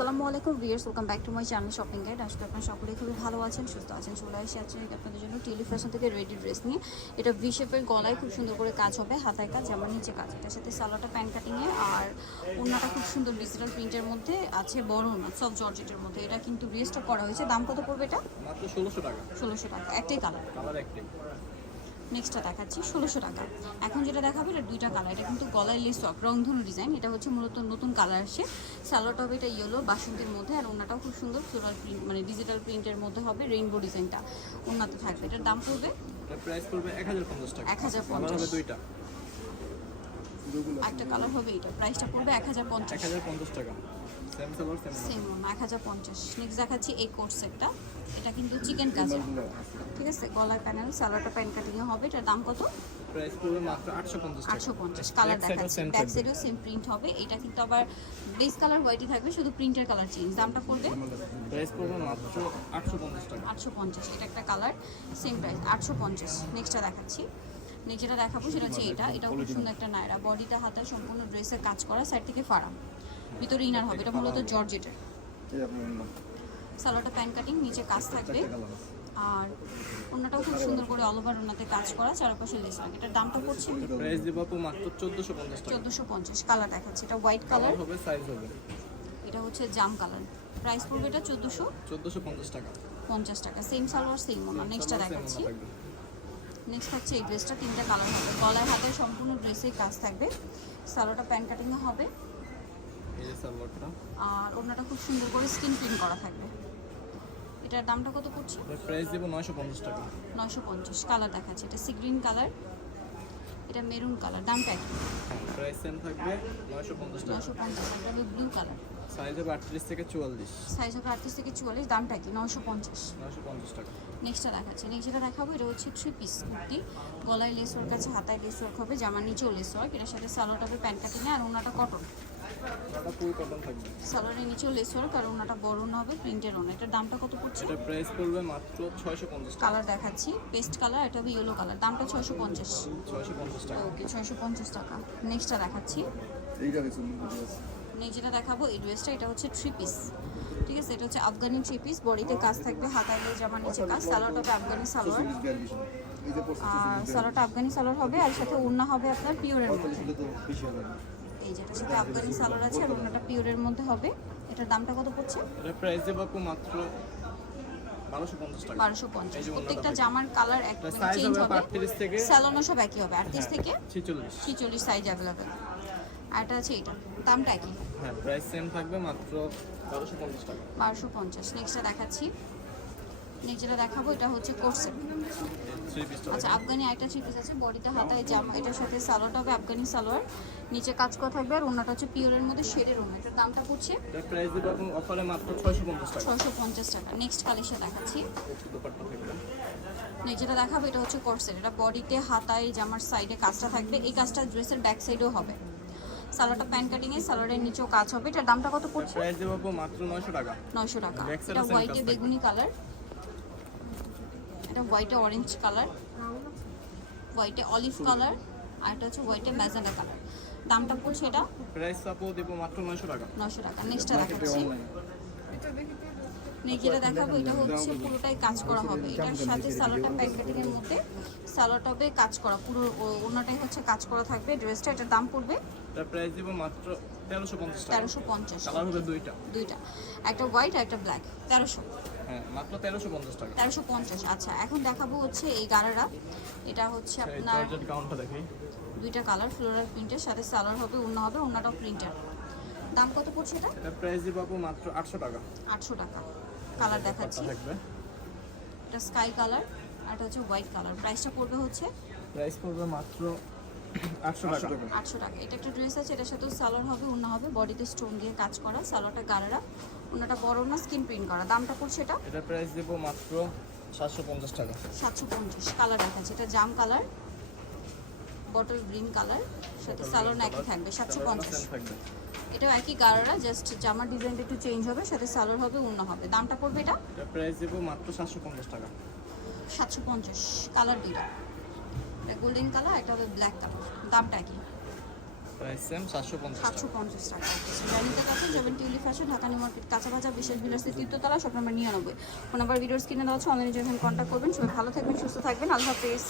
আসসালামু আলাইকুম viewers welcome back to my channel shopping guide. আজকে আপনার সকলেই খুবই ভালো আছেন সুস্থ আছেন চলে আসি আজকে আপনাদের জন্য টেলি ফ্যাশন থেকে রেডি ড্রেস নিয়ে। এটা ভি শেপের গলায় খুব সুন্দর করে কাজ হবে হাতায় কাজ আমার নিচে কাজ। এটার সাথে সালোয়ারটা প্যান্ট কাটিংয়ে আর ওনাটা খুব সুন্দর ডিজিটাল প্রিন্টের মধ্যে আছে বড় না সব জর্জেটের মধ্যে। এটা কিন্তু রিস্টক করা হয়েছে দাম কত পড়বে এটা? ষোলোশো টাকা। ষোলোশো টাকা একটাই কালার কালার একটাই। নেক্সটটা দেখাচ্ছি ষোলোশো টাকা। এখন যেটা দেখাবো এটা দুইটা কালার এটা কিন্তু গলায় লেস ওয়ার্ক রংধনু ডিজাইন এটা হচ্ছে মূলত নতুন কালার আসছে সালোয়ারটা হবে এটা ইয়েলো বাসন্তীর মধ্যে আর ওনাটাও খুব সুন্দর ফ্লোরাল প্রিন্ট মানে ডিজিটাল প্রিন্টের মধ্যে হবে রেইনবো ডিজাইনটা ওনাতে থাকবে। এটার দাম পড়বে এটা প্রাইস পড়বে এক হাজার পঞ্চাশ টাকা। 1050 পঞ্চাশ। হবে দুইটা। একটা কালার হবে এটা প্রাইসটা পড়বে এক হাজার এক পঞ্চাশ হাজার পঞ্চাশ টাকা। সেম সালোয়ার সেম সেম এক হাজার পঞ্চাশ। নেক্সট দেখাচ্ছি এই কোর্স সেটটা এটা কিন্তু চিকেন কাজের ঠিক আছে গলায় প্যানেল সালোয়ারটা প্যান্ট কাটিংয়ে হবে এটার দাম কত? প্রাইস পড়বে মাত্র আটশো পঞ্চাশ টাকা। আটশো পঞ্চাশ কালার দেখাচ্ছে। ব্যাক। সাইডেও সেম প্রিন্ট হবে। এটা কিন্তু আবার বেস কালার হোয়াইটই থাকবে শুধু প্রিন্টের কালার চেঞ্জ দামটা পড়বে? প্রাইস পড়বে মাত্র আটশো পঞ্চাশ টাকা। আটশো পঞ্চাশ এটা একটা কালার সেম প্রাইস আটশো পঞ্চাশ। নেক্সটটা দেখাচ্ছি। নেক্সট যেটা দেখাবো সেটা হচ্ছে এটা। এটাও খুব সুন্দর একটা নায়রা বডিটা হাতে সম্পূর্ণ ড্রেসের কাজ করা সাইড থেকে ফাড়া। ভিতরে ইনার হবে। এটা মূলত জর্জেটের। সালোয়ারটা প্যান্ট কাটিং নিচে কাজ থাকবে। আর ওনাটাও খুব সুন্দর করে অল ওভার ওনাতে কাজ করা চারপাশে লেস লাগে এটার দামটা পড়ছে প্রাইস দিব আপু মাত্র চোদ্দোশো পঞ্চাশ টাকা। চোদ্দোশো পঞ্চাশ কালার দেখাচ্ছে। এটা হোয়াইট কালার হবে সাইজ হবে। এটা হচ্ছে জাম কালার প্রাইস পড়বে এটা চোদ্দোশো চোদ্দোশো পঞ্চাশ টাকা। পঞ্চাশ টাকা। সেম সালোয়ার সেম ওনা নেক্সটটা দেখাচ্ছি। নেক্সট থাকছে এই ড্রেসটা তিনটা কালার হবে। গলায় হাতে সম্পূর্ণ ড্রেসে কাজ থাকবে। সালোয়ারটা প্যান্ট কাটিংয়ে হবে। এই যে সালোয়ারটা। আর ওনাটা খুব সুন্দর করে স্কিন প্রিন্ট করা থাকবে। এটার দামটা কত পড়ছে? প্রাইস দিব নয়শো পঞ্চাশ টাকা। নয়শো পঞ্চাশ কালার দেখাচ্ছে। এটা সি গ্রিন কালার এটা মেরুন কালার দামটা একই প্রাইস সেম থাকবে নয়শো পঞ্চাশ টাকা। নয়শো পঞ্চাশ এটা হবে ব্লু কালার সাইজ হবে আটত্রিশ থেকে চুয়াল্লিশ। সাইজ হবে আটত্রিশ থেকে চুয়াল্লিশ দামটা কি নয়শো পঞ্চাশ। নয়শো পঞ্চাশ টাকা। নেক্সটটা দেখাচ্ছে। নেক্সট যেটা দেখাবো এটা হচ্ছে থ্রি পিস কুর্তি। গলায় লেস ওয়ার্ক আছে হাতায় লেস ওয়ার্ক হবে জামার নিচেও লেস ওয়ার্ক এটার সাথে সালোয়ারটা হবে প্যান্ট কাটিংয়ে আর ওনাটা কটন সালোয়ারের নিচেও লেস আর ওনাটা বড় না হবে প্রিন্টের ওনা। এটার দামটা কত পড়ছে? এটা প্রাইস পড়বে মাত্র কালার দেখাচ্ছি পেস্ট কালার এটা হবে ইয়েলো কালার দামটা ছয়শো পঞ্চাশ। ছয়শো পঞ্চাশ টাকা। ওকে ছয়শো পঞ্চাশ টাকা। নেক্সটটা দেখাচ্ছি। এইটা দেখুন নেক্সট যেটা দেখাবো এই ড্রেসটা এটা হচ্ছে থ্রি পিস ঠিক আছে এটা হচ্ছে আফগানি থ্রি পিস বডিতে কাজ থাকবে হাতায় জামার নিচে কাজ। সালোয়ারটা হবে আফগানি সালোয়ার। এই যে পড়ছে আর সালোয়ারটা আফগানি সালোয়ার হবে আর সাথে ওড়না হবে আপনার পিওরের মধ্যে। না। এই যেটার সাথে আফগানি সালোয়ার আছে আর ওড়নাটা পিওরের মধ্যে হবে। এটার দামটা কত পড়ছে? এটা প্রাইস দেবো মাত্র বারোশো পঞ্চাশ টাকা। বারোশো পঞ্চাশ। এই যে প্রত্যেকটা জামার কালার এক চেঞ্জ হবে হবে। আটত্রিশ থেকে স্যালোনও সব একই হবে আটত্রিশ থেকে ছিচল্লিশ। ছিচল্লিশ সাইজ অ্যাভেলেবেল আর এটা আছে এটা দামটা একই। হ্যাঁ প্রাইস সেম থাকবে মাত্র বারোশো পঞ্চাশ টাকা। বারোশো পঞ্চাশ। নেক্সটটা দেখাচ্ছি। নেক্সট যেটা দেখাবো এটা হচ্ছে পিসটা আচ্ছা আফগানি আরেকটা থ্রি পিস আছে বডিতে হাতায় জামা এটার সাথে সালোয়ারটা হবে আফগানি সালোয়ার। নিচে কাজ করা থাকবে আর ওনাটা হচ্ছে পিওরের মধ্যে শেডের ওনা এটার দামটা পড়ছে ছয়শো পঞ্চাশ টাকা। নেক্সট কালেকশন দেখাচ্ছি। যেটা দেখাবো এটা হচ্ছে কোর্সেট এটা বডিতে হাতায় জামার সাইডে কাজটা থাকবে। এই কাজটা ড্রেসের ব্যাক সাইডেও হবে। সালোয়ারটা প্যান্ট কাটিংয়ে সালোয়ারের নিচেও কাজ হবে। এটার দামটা কত পড়ছে? প্রাইস দেবো মাত্র নয়শো টাকা। নয়শো টাকা। এটা হোয়াইটে বেগুনি কালার এটা হোয়াইটে অরেঞ্জ কালার হোয়াইটে অলিভ কালার আর এটা হচ্ছে হোয়াইটে ম্যাজেন্ডা কালার দামটা পড়ছে এটা প্রাইস আপু দেবো মাত্র নয়শো টাকা। নয়শো টাকা। নেক্সটটা দেখাচ্ছি। নেক্সট যেটা দেখাবো এটা হচ্ছে পুরোটাই কাজ করা হবে। এটার সাথে সালোয়ারটা প্যাক কাটিংয়ের মধ্যে সালোয়ারটা হবে কাজ করা। পুরো ওনাটাই হচ্ছে কাজ করা থাকবে। ড্রেসটা এটার দাম পড়বে এটা প্রাইস দেবো মাত্র তেরোশো পঞ্চাশ টাকা। তেরোশো পঞ্চাশ। কালার হবে দুইটা। দুইটা। একটা হোয়াইট আর একটা ব্ল্যাক তেরোশো। হ্যাঁ মাত্র তেরোশো পঞ্চাশ টাকা। তেরোশো পঞ্চাশ আচ্ছা এখন দেখাবো হচ্ছে এই গারারা। এটা হচ্ছে আপনার জর্জেট কাউন্টটা দেখি। দুইটা কালার ফ্লোরাল প্রিন্টের সাথে সালোয়ার হবে ওড়না হবে ওড়নাটাও প্রিন্টার দাম কত পড়ছে এটা? এটা প্রাইস দেবো আপু মাত্র আটশো টাকা। আটশো টাকা। কালার দেখাচ্ছি। এটা স্কাই কালার আর এটা হচ্ছে হোয়াইট কালার প্রাইসটা পড়বে হচ্ছে? প্রাইস পড়বে মাত্র টাকা। আটশো টাকা। এটা একটা ড্রেস আছে এটার সাথে সালোয়ার হবে ওড়না হবে বডিতে স্টোন দিয়ে কাজ করা সালোয়ারটা গারারা। ওড়নাটা বড় না স্কিন প্রিন্ট করা। দামটা পড়ছে এটা? এটা প্রাইস দেবো মাত্র সাতশো পঞ্চাশ টাকা। সাতশো পঞ্চাশ। কালার দেখাচ্ছে এটা জাম কালার বটল গ্রিন কালার সাথে সালোয়ার একই থাকবে সাতশো পঞ্চাশ। এটাও একই গারারা জাস্ট জামার ডিজাইনটা একটু চেঞ্জ হবে সাথে সালোয়ার হবে অন্য হবে। দামটা পড়বে এটা? এটা প্রাইস দেবো মাত্র সাতশো পঞ্চাশ টাকা। সাতশো পঞ্চাশ। কালার দুইটা এটা গোল্ডেন কালার একটা হবে ব্ল্যাক কালার। দামটা কি? প্রাইস সেম সাতশো পঞ্চাশ সাতশো পঞ্চাশ টাকা। জানিতে কাছে যাবেন Tuli fashion Dhaka new market কাঁচা ভাজা বিশেষ বিলাসের তৃতীয়তলা শপ নাম্বার নিরানব্বই। ফোন নাম্বার ভিডিওস কিনে দেওয়া আছে অনলাইনে যখন কন্ট্যাক্ট করবেন। সবাই ভালো থাকবেন সুস্থ থাকবেন। আল্লাহ হাফেজ।